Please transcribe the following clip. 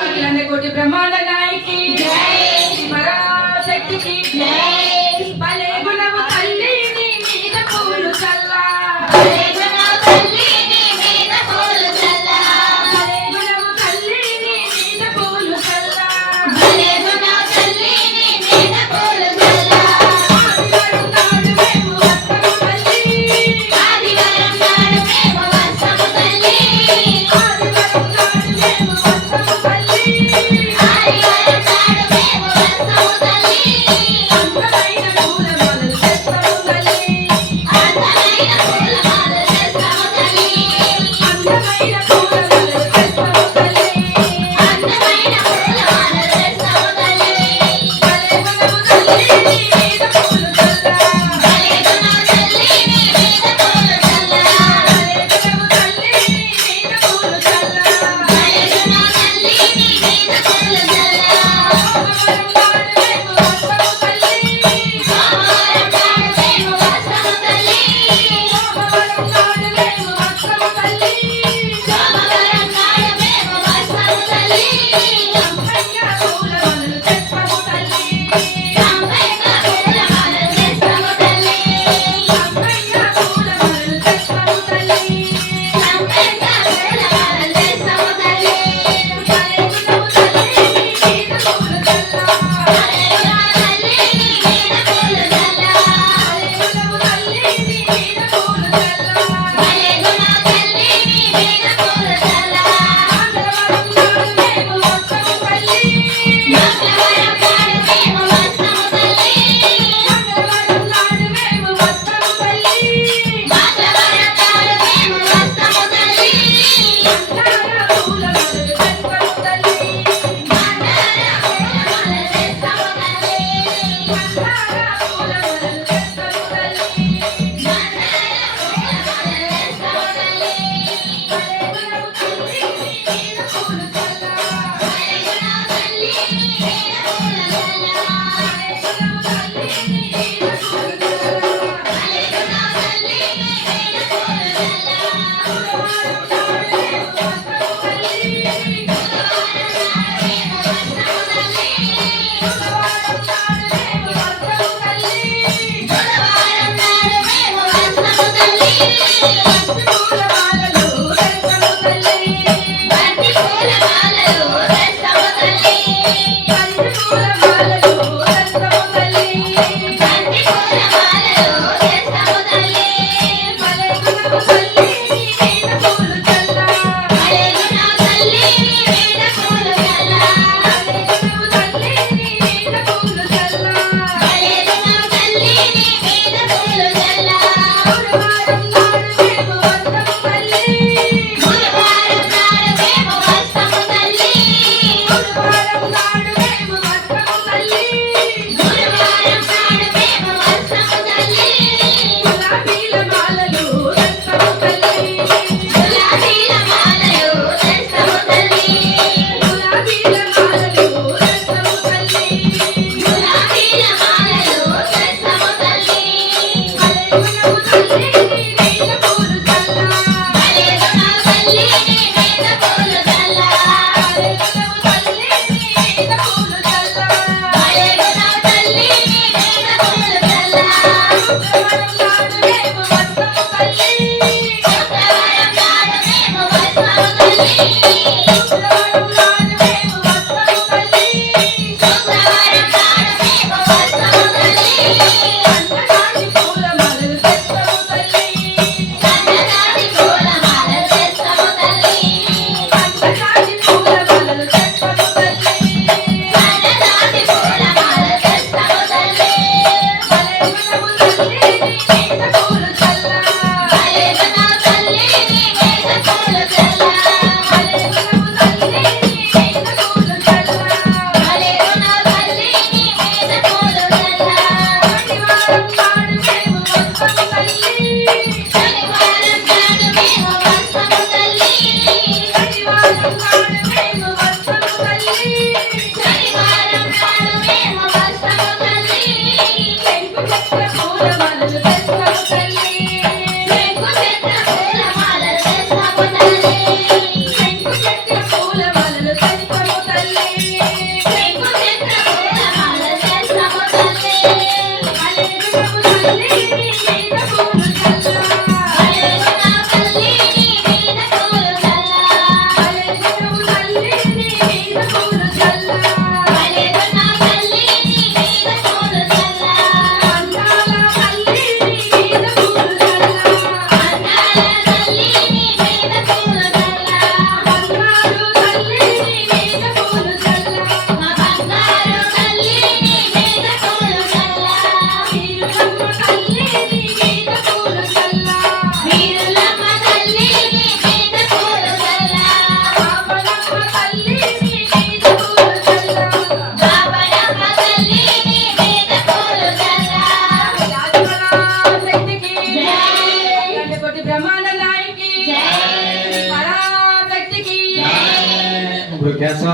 అఖిలాండ కోటి బ్రహ్మాండ నాయకి. జై. పరాశక్తికి జై. Bye. Oh.